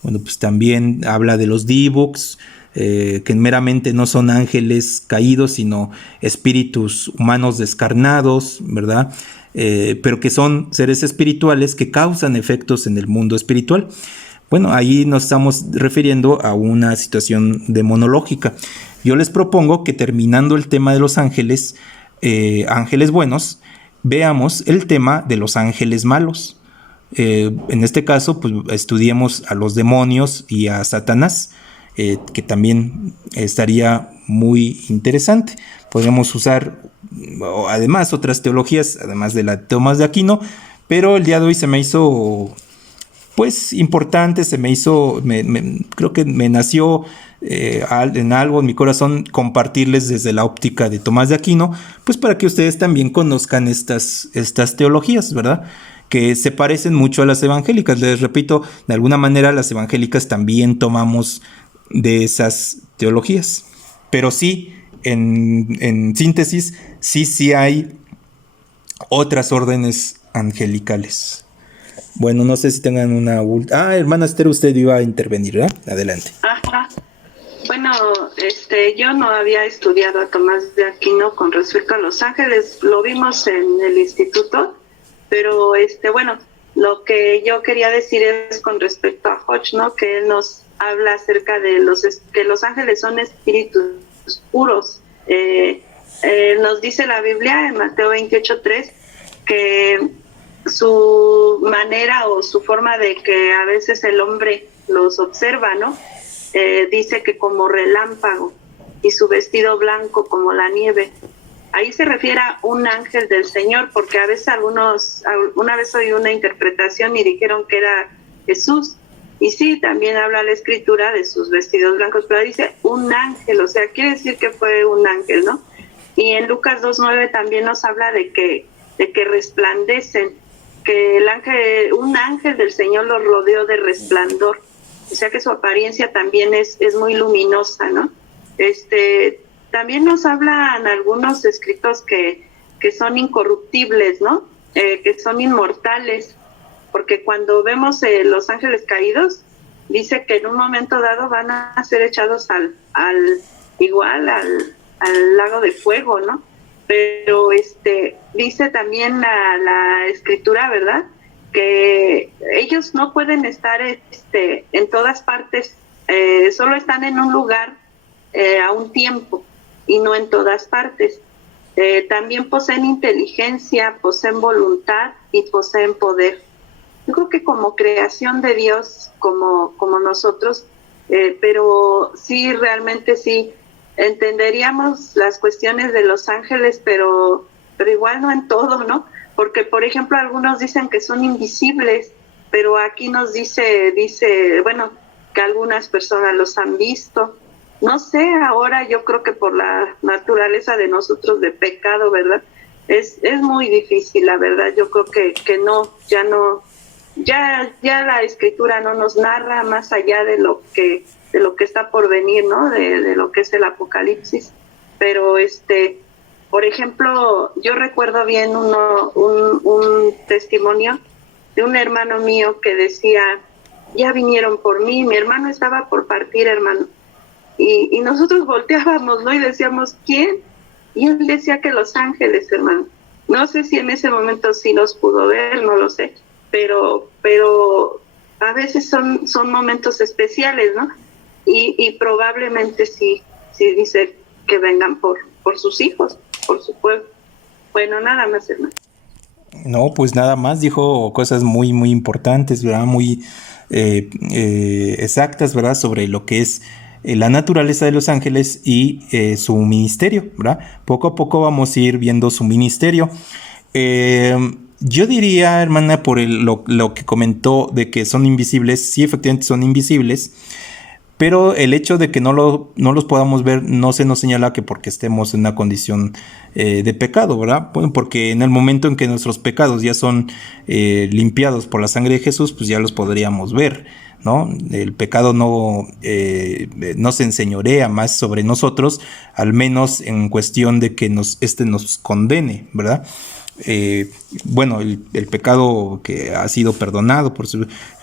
bueno, pues también habla de los divuks, que meramente no son ángeles caídos, sino espíritus humanos descarnados, ¿verdad? Pero que son seres espirituales que causan efectos en el mundo espiritual. Bueno, ahí nos estamos refiriendo a una situación demonológica. Yo les propongo que terminando el tema de los ángeles, ángeles buenos, veamos el tema de los ángeles malos. En este caso, pues estudiemos a los demonios y a Satanás, que también estaría muy interesante. Podríamos usar además otras teologías, además de la de Tomás de Aquino, pero el día de hoy se me hizo pues importante, creo que me nació en algo en mi corazón compartirles desde la óptica de Tomás de Aquino, pues para que ustedes también conozcan estas teologías, ¿verdad? Que se parecen mucho a las evangélicas. Les repito, de alguna manera las evangélicas también tomamos de esas teologías. Pero sí, en síntesis, sí hay otras órdenes angelicales. Bueno, no sé si tengan una... hermana Esther, usted iba a intervenir, ¿verdad? Adelante. Ajá. Bueno, yo no había estudiado a Tomás de Aquino con respecto a los ángeles, lo vimos en el instituto, pero bueno, lo que yo quería decir es con respecto a Hodge, ¿no? Que él nos habla acerca de que los ángeles son espíritus puros. Nos dice la Biblia en Mateo 28:3 que su manera o su forma de que a veces el hombre los observa, ¿no? Dice que como relámpago y su vestido blanco como la nieve. Ahí se refiere a un ángel del Señor, porque a veces una vez oí una interpretación y dijeron que era Jesús. Y sí, también habla la Escritura de sus vestidos blancos, pero dice un ángel, o sea, quiere decir que fue un ángel, ¿no? Y en Lucas 2:9 también nos habla de que resplandecen, que un ángel del Señor los rodeó de resplandor. O sea que su apariencia también es muy luminosa, ¿no? También nos hablan algunos escritos que son incorruptibles, ¿no? Que son inmortales, porque cuando vemos los ángeles caídos, dice que en un momento dado van a ser echados al lago de fuego, ¿no? Pero dice también la Escritura, ¿verdad?, que ellos no pueden estar en todas partes, solo están en un lugar a un tiempo y no en todas partes. También poseen inteligencia, poseen voluntad y poseen poder. Yo creo que como creación de Dios, como nosotros, pero sí, realmente sí, entenderíamos las cuestiones de los ángeles, pero igual no en todo, ¿no? Porque, por ejemplo, algunos dicen que son invisibles, pero aquí nos dice, bueno, que algunas personas los han visto. No sé, ahora yo creo que por la naturaleza de nosotros de pecado, ¿verdad? Es muy difícil, la verdad. Yo creo que no, ya la Escritura no nos narra más allá de lo que está por venir, ¿no? De lo que es el Apocalipsis. Pero por ejemplo, yo recuerdo bien un testimonio de un hermano mío que decía, ya vinieron por mí, mi hermano estaba por partir, hermano. Y nosotros volteábamos, ¿no? Y decíamos, ¿quién? Y él decía que los ángeles, hermano. No sé si en ese momento sí los pudo ver, no lo sé. Pero a veces son momentos especiales, ¿no? Y probablemente sí dice que vengan por sus hijos, por su pueblo. Bueno, nada más, hermano. No, pues nada más, dijo cosas muy, muy importantes, ¿verdad? Muy exactas, ¿verdad? Sobre lo que es la naturaleza de los ángeles y su ministerio, ¿verdad? Poco a poco vamos a ir viendo su ministerio. Yo diría, hermana, por lo que comentó de que son invisibles, sí, efectivamente son invisibles, pero el hecho de que no los podamos ver no se nos señala que porque estemos en una condición de pecado, ¿verdad? Bueno, porque en el momento en que nuestros pecados ya son limpiados por la sangre de Jesús, pues ya los podríamos ver, ¿no? El pecado no se enseñorea más sobre nosotros, al menos en cuestión de que nos condene, ¿verdad? Bueno, el pecado que ha sido perdonado,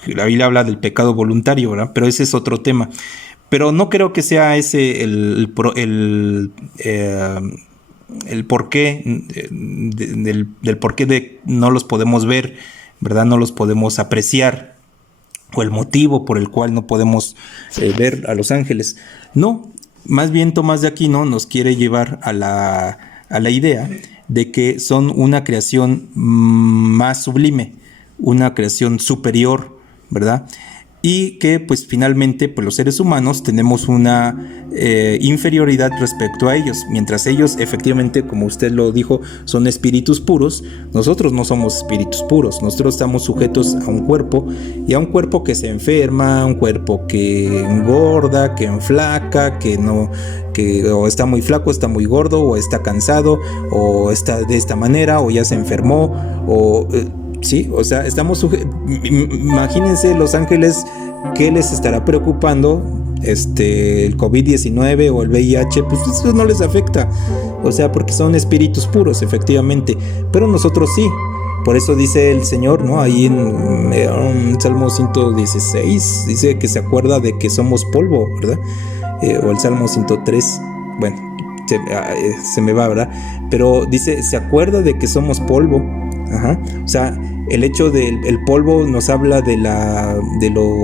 la Biblia habla del pecado voluntario, ¿verdad? Pero ese es otro tema. Pero no creo que sea ese el porqué del porqué de no los podemos ver, ¿verdad? No los podemos apreciar, o el motivo por el cual no podemos ver a los ángeles. No, más bien Tomás de Aquino nos quiere llevar a la idea de que son una creación más sublime, una creación superior, ¿verdad? Y que pues finalmente pues los seres humanos tenemos una inferioridad respecto a ellos. Mientras ellos efectivamente, como usted lo dijo, son espíritus puros, nosotros no somos espíritus puros. Nosotros estamos sujetos a un cuerpo, y a un cuerpo que se enferma, un cuerpo que engorda, que enflaca, que o está muy flaco, está muy gordo, o está cansado, o está de esta manera, o ya se enfermó, o sí, o sea, estamos imagínense los ángeles, ¿qué les estará preocupando? El COVID-19 o el VIH, pues eso no les afecta, o sea, porque son espíritus puros, efectivamente, pero nosotros sí. Por eso dice el Señor, ¿no? Ahí en Salmo 116, dice que se acuerda de que somos polvo, ¿verdad? O el Salmo 103, bueno, se me va, ¿verdad? Pero dice, se acuerda de que somos polvo. Ajá. O sea, el hecho del polvo nos habla de lo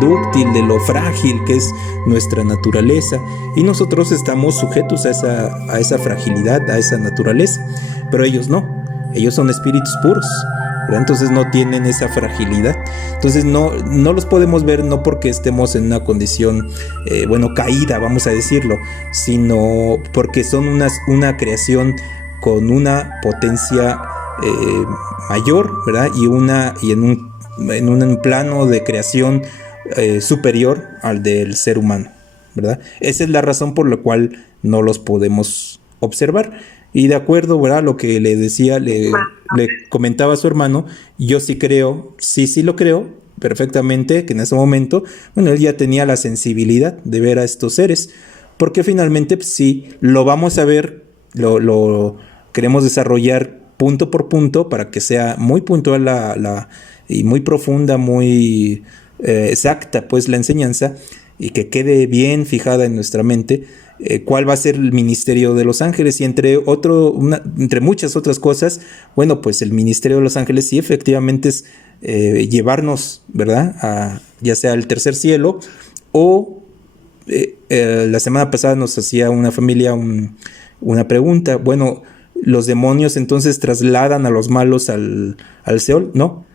dúctil, de lo frágil que es nuestra naturaleza, y nosotros estamos sujetos a esa fragilidad, a esa naturaleza, pero ellos no, ellos son espíritus puros, ¿verdad? Entonces no tienen esa fragilidad. Entonces no los podemos ver, no porque estemos en una condición caída, vamos a decirlo, sino porque son una creación con una potencia mayor, ¿verdad? Y en un plano de creación superior al del ser humano, ¿verdad? Esa es la razón por la cual no los podemos observar. Y de acuerdo, ¿verdad?, a lo que le decía, le comentaba a su hermano, yo sí creo, sí lo creo perfectamente, que en ese momento, él ya tenía la sensibilidad de ver a estos seres, porque finalmente, pues, sí, lo vamos a ver, lo queremos desarrollar punto por punto para que sea muy puntual y muy profunda, muy exacta, pues, la enseñanza, y que quede bien fijada en nuestra mente cuál va a ser el ministerio de los ángeles. Y entre muchas otras cosas, bueno, pues el ministerio de los ángeles sí efectivamente es llevarnos, ¿verdad?, ya sea al tercer cielo, o la semana pasada nos hacía una familia una pregunta, bueno, ¿los demonios entonces trasladan a los malos al Seol? No.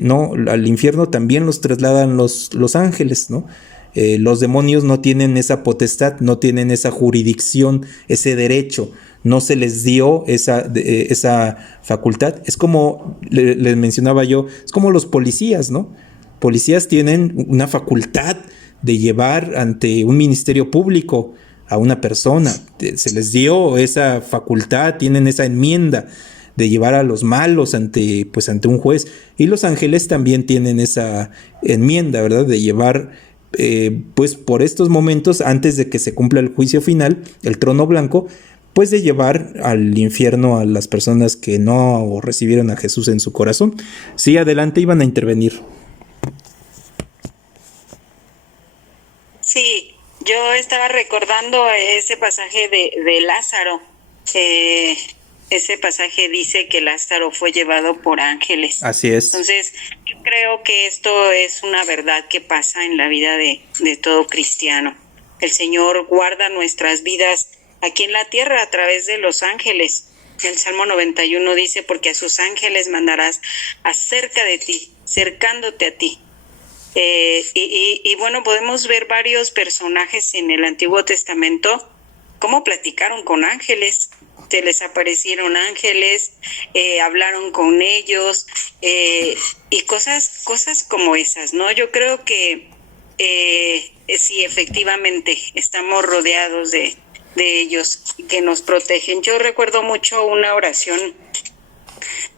No, al infierno también los trasladan los ángeles, ¿no? Los demonios no tienen esa potestad, no tienen esa jurisdicción, ese derecho, no se les dio esa facultad. Es como les mencionaba yo, es como los policías, ¿no? Policías tienen una facultad de llevar ante un ministerio público a una persona, se les dio esa facultad, tienen esa enmienda de llevar a los malos ante un juez, y los ángeles también tienen esa enmienda, ¿verdad?, de llevar pues por estos momentos, antes de que se cumpla el juicio final, el trono blanco, pues de llevar al infierno a las personas que no recibieron a Jesús en su corazón. Sí, adelante, iban a intervenir. Sí, yo estaba recordando ese pasaje de Lázaro. Ese pasaje dice que Lázaro fue llevado por ángeles. Así es. Entonces, yo creo que esto es una verdad que pasa en la vida de todo cristiano. El Señor guarda nuestras vidas aquí en la tierra a través de los ángeles. El Salmo 91 dice, porque a sus ángeles mandarás acerca de ti, cercándote a ti. Y bueno, podemos ver varios personajes en el Antiguo Testamento cómo platicaron con ángeles. Se les aparecieron ángeles, hablaron con ellos, y cosas como esas, ¿no? Yo creo que sí, efectivamente, estamos rodeados de ellos que nos protegen. Yo recuerdo mucho una oración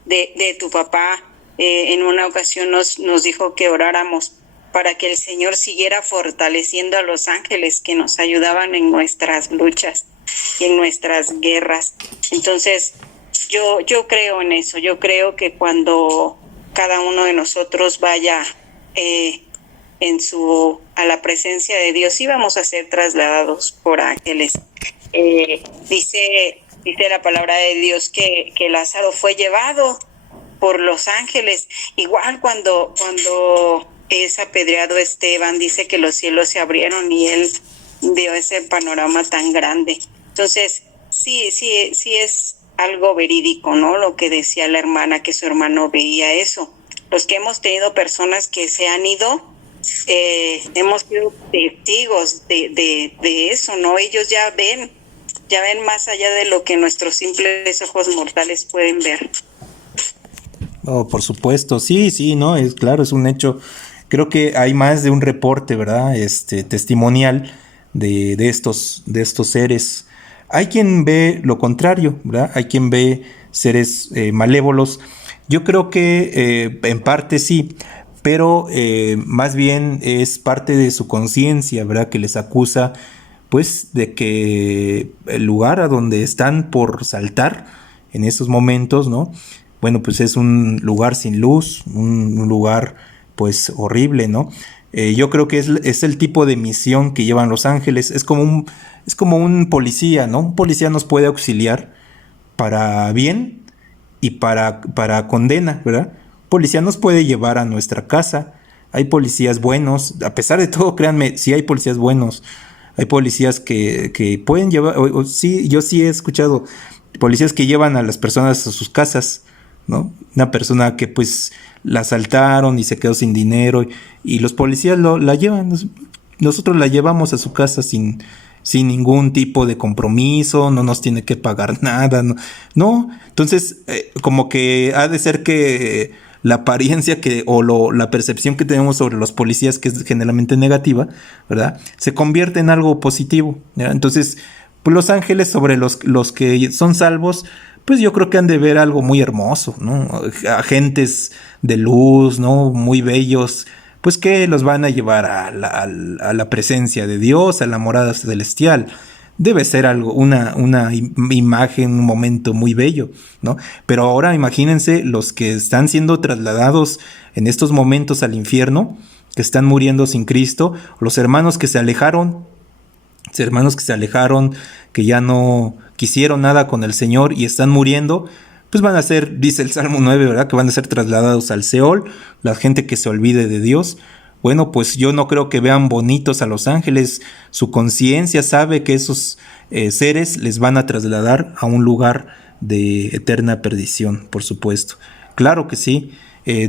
de tu papá. En una ocasión nos dijo que oráramos para que el Señor siguiera fortaleciendo a los ángeles que nos ayudaban en nuestras luchas y en nuestras guerras. Entonces, yo creo en eso. Yo creo que cuando cada uno de nosotros vaya a la presencia de Dios, sí vamos a ser trasladados por ángeles. Dice la palabra de Dios que Lázaro fue llevado por los ángeles. Igual cuando es apedreado Esteban, dice que los cielos se abrieron y él vio ese panorama tan grande. Entonces, sí es algo verídico, ¿no? Lo que decía la hermana, que su hermano veía eso. Los que hemos tenido personas que se han ido, hemos sido testigos de eso, ¿no? Ellos ya ven más allá de lo que nuestros simples ojos mortales pueden ver. Oh, por supuesto, sí, no, es claro, es un hecho. Creo que hay más de un reporte, ¿verdad? Testimonial de estos seres. Hay quien ve lo contrario, ¿verdad? Hay quien ve seres malévolos. Yo creo que en parte sí, pero más bien es parte de su conciencia, ¿verdad?, que les acusa, pues, de que el lugar a donde están por saltar en esos momentos, ¿no?, bueno, pues es un lugar sin luz, un lugar pues horrible, ¿no? Yo creo que es el tipo de misión que llevan los ángeles. Es como un policía, ¿no? Un policía nos puede auxiliar para bien y para condena, ¿verdad? Policía nos puede llevar a nuestra casa. Hay policías buenos, a pesar de todo, créanme, sí hay policías buenos. Hay policías que pueden llevar, sí, yo sí he escuchado policías que llevan a las personas a sus casas, ¿no? Una persona que pues la asaltaron y se quedó sin dinero y los policías la llevan. Nosotros la llevamos a su casa sin ningún tipo de compromiso, no nos tiene que pagar nada, no. Entonces, como que ha de ser que la apariencia la percepción que tenemos sobre los policías, que es generalmente negativa, ¿verdad? Se convierte en algo positivo, ¿ya? Entonces, pues los ángeles sobre los que son salvos, pues yo creo que han de ver algo muy hermoso, ¿no? Agentes de luz, ¿no? Muy bellos, pues que los van a llevar a la presencia de Dios, a la morada celestial. Debe ser algo, una imagen, un momento muy bello, ¿no? Pero ahora imagínense los que están siendo trasladados en estos momentos al infierno, que están muriendo sin Cristo, los hermanos que se alejaron, que ya no quisieron nada con el Señor y están muriendo, pues van a ser, dice el Salmo 9, ¿verdad? Que van a ser trasladados al Seol, la gente que se olvide de Dios. Bueno, pues yo no creo que vean bonitos a los ángeles. Su conciencia sabe que esos seres les van a trasladar a un lugar de eterna perdición, por supuesto. Claro que sí.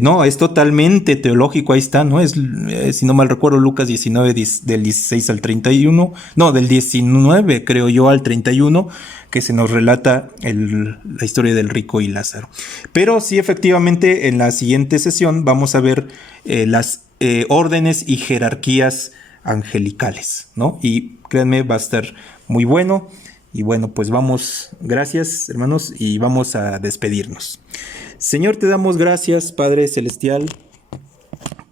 No, es totalmente teológico, ahí está, ¿no? Si no mal recuerdo, Lucas 19, del 16 al 31, no, del 19, creo yo, al 31, que se nos relata la historia del rico y Lázaro. Pero sí, efectivamente, en la siguiente sesión vamos a ver las órdenes y jerarquías angelicales, ¿no? Y créanme, va a estar muy bueno. Y bueno, pues vamos, gracias hermanos, y vamos a despedirnos. Señor, te damos gracias, Padre Celestial,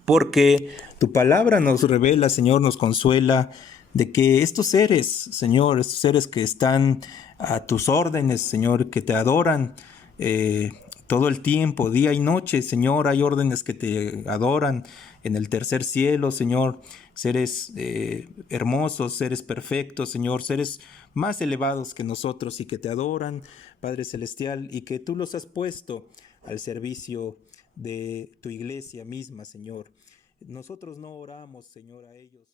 porque tu palabra nos revela, Señor, nos consuela de que estos seres, Señor, estos seres que están a tus órdenes, Señor, que te adoran todo el tiempo, día y noche, Señor, hay órdenes que te adoran en el tercer cielo, Señor, seres hermosos, seres perfectos, Señor, seres más elevados que nosotros y que te adoran, Padre Celestial, y que tú los has puesto al servicio de tu iglesia misma, Señor. Nosotros no oramos, Señor, a ellos.